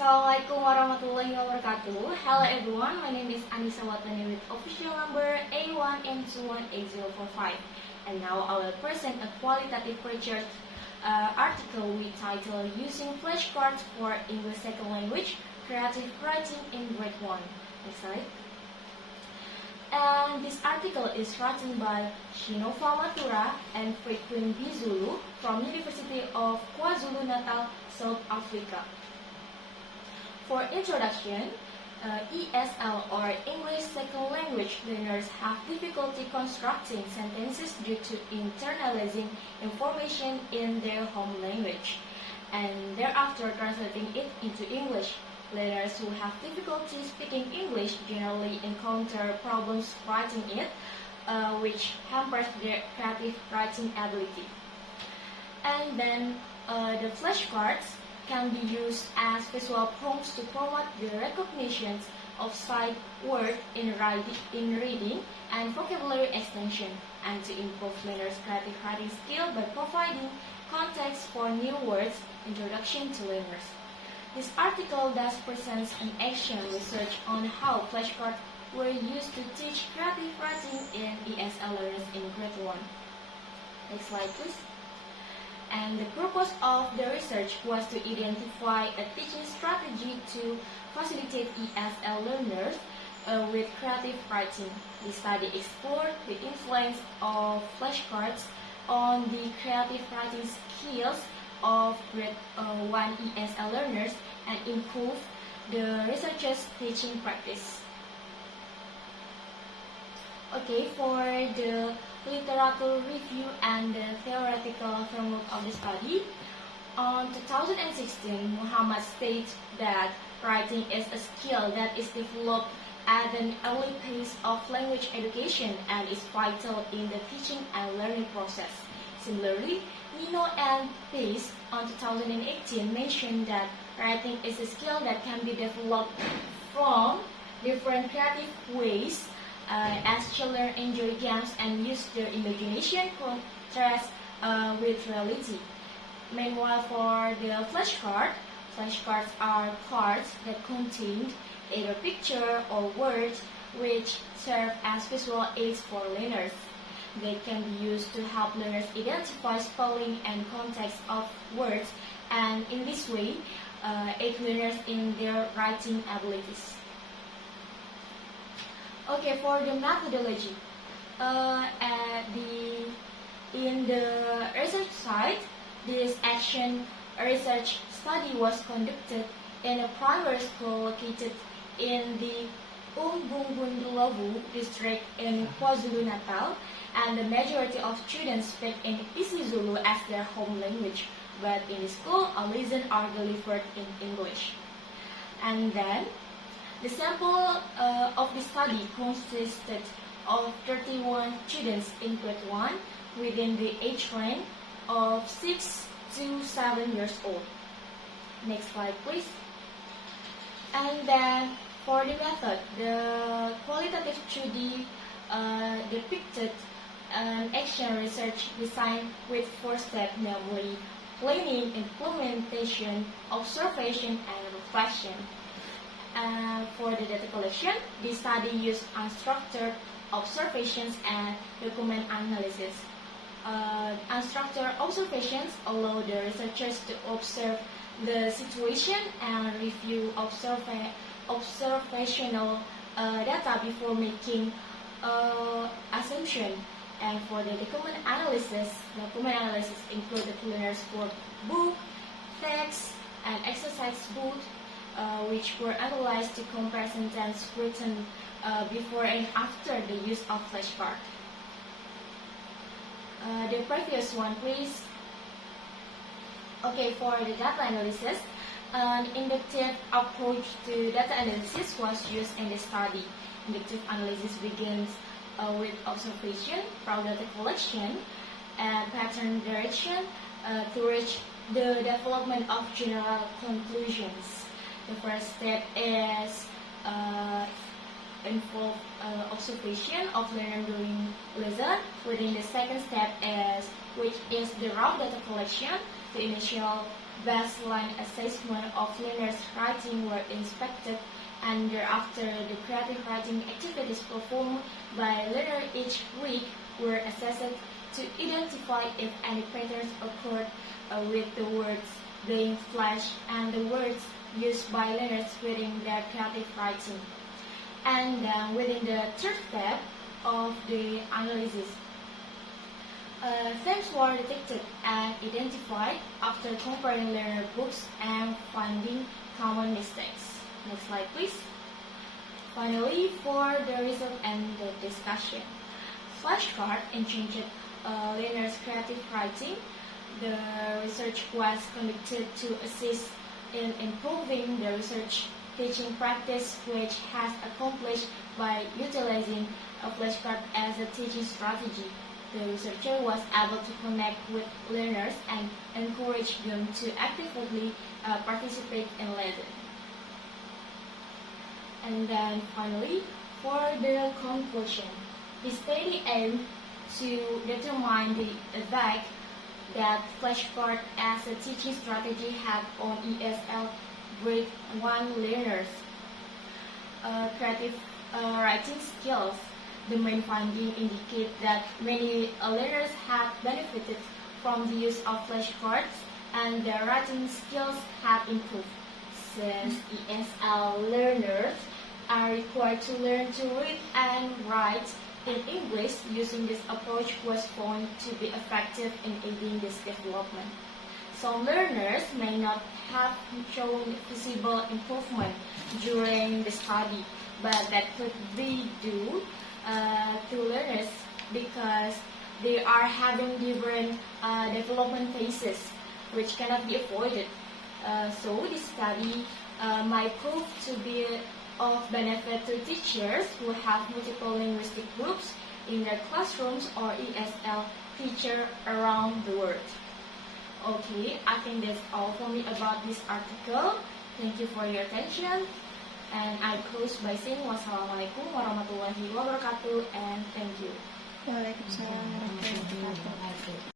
Assalamualaikum warahmatullahi wabarakatuh. Hello everyone, my name is Annisa Watoniah with official number A1M218045. And now I will present a qualitative research article we titled Using Flashcards for English Second Language, Creative Writing in Grade 1. Next slide. And this article is written by Shinova Matura and Frequin Bizulu from University of KwaZulu-Natal, South Africa. For introduction, ESL or English Second Language learners have difficulty constructing sentences due to internalizing information in their home language and thereafter translating it into English. Learners who have difficulty speaking English generally encounter problems writing it, which hampers their creative writing ability. And then the flashcards can be used as visual prompts to promote the recognition of sight word in reading and vocabulary extension, and to improve learners' creative writing skill by providing context for new words, introduction to learners. This article thus presents an action research on how flashcards were used to teach creative writing in ESL learners in grade 1. Next slide, please. And the purpose of the research was to identify a teaching strategy to facilitate ESL learners with creative writing. The study explored the influence of flashcards on the creative writing skills of grade 1 ESL learners and improve the researchers' teaching practice. Okay, for the literature review and the theoretical framework of the study, on 2016, Muhammad states that writing is a skill that is developed at an early phase of language education and is vital in the teaching and learning process. Similarly, Nino and Pace on 2018 mentioned that writing is a skill that can be developed from different creative ways as children enjoy games and use their imagination contrast with reality. Meanwhile, for the flashcards are cards that contain either picture or words which serve as visual aids for learners. They can be used to help learners identify spelling and context of words, and in this way, aid learners in their writing abilities. Okay, for the methodology, in the research site, this action research study was conducted in a primary school located in the Umbungbundulovu district in KwaZulu-Natal, and the majority of students speak in isiZulu as their home language, but in the school, all lessons are delivered in English. And then, the sample of the study consisted of 31 students in grade 1 within the age range of 6 to 7 years old. Next slide, please. And then, for the method, the qualitative study depicted an action research design with 4 steps, namely planning, implementation, observation, and reflection. For the data collection, the study used unstructured observations and document analysis. Unstructured observations allow the researchers to observe the situation and review observational data before making assumption. And for the document analysis include the learner's workbook, text, and exercise book, which were analyzed to compare sentences written before and after the use of flashcard. The previous one, please. Okay, for the data analysis, an inductive approach to data analysis was used in the study. Inductive analysis begins with observation, from data collection, and pattern direction to reach the development of general conclusions. The first step is involve observation of learner during lesson. Within the second step which is the raw data collection, the initial baseline assessment of learners' writing were inspected, and thereafter the creative writing activities performed by learners each week were assessed to identify if any patterns occurred with the words being flashed and the words used by learners within their creative writing. And then within the third step of the analysis, themes were detected and identified after comparing learner books and finding common mistakes. Next slide, please. Finally, for the result and the discussion. Flashcard enhanced learners' creative writing. The research was conducted to assist in improving the research teaching practice, which has accomplished by utilizing a flashcard as a teaching strategy. The researcher was able to connect with learners and encourage them to actively participate in lesson. And then finally, for the conclusion, the study aimed to determine the effect that flashcard as a teaching strategy had on ESL grade 1 learners' creative writing skills. The main findings indicate that many learners have benefited from the use of flashcards and their writing skills have improved. Since ESL learners are required to learn to read and write in English, using this approach was found to be effective in aiding this development. Some learners may not have shown visible improvement during the study, but that could be due to learners because they are having different development phases which cannot be avoided. So this study might prove to be of benefit to teachers who have multiple linguistic groups in their classrooms or ESL teacher around the world. Okay, I think that's all for me about this article. Thank you for your attention. And I close by saying wassalamualaikum warahmatullahi wabarakatuh and thank you. Waalaikumsalam warahmatullahi wabarakatuh.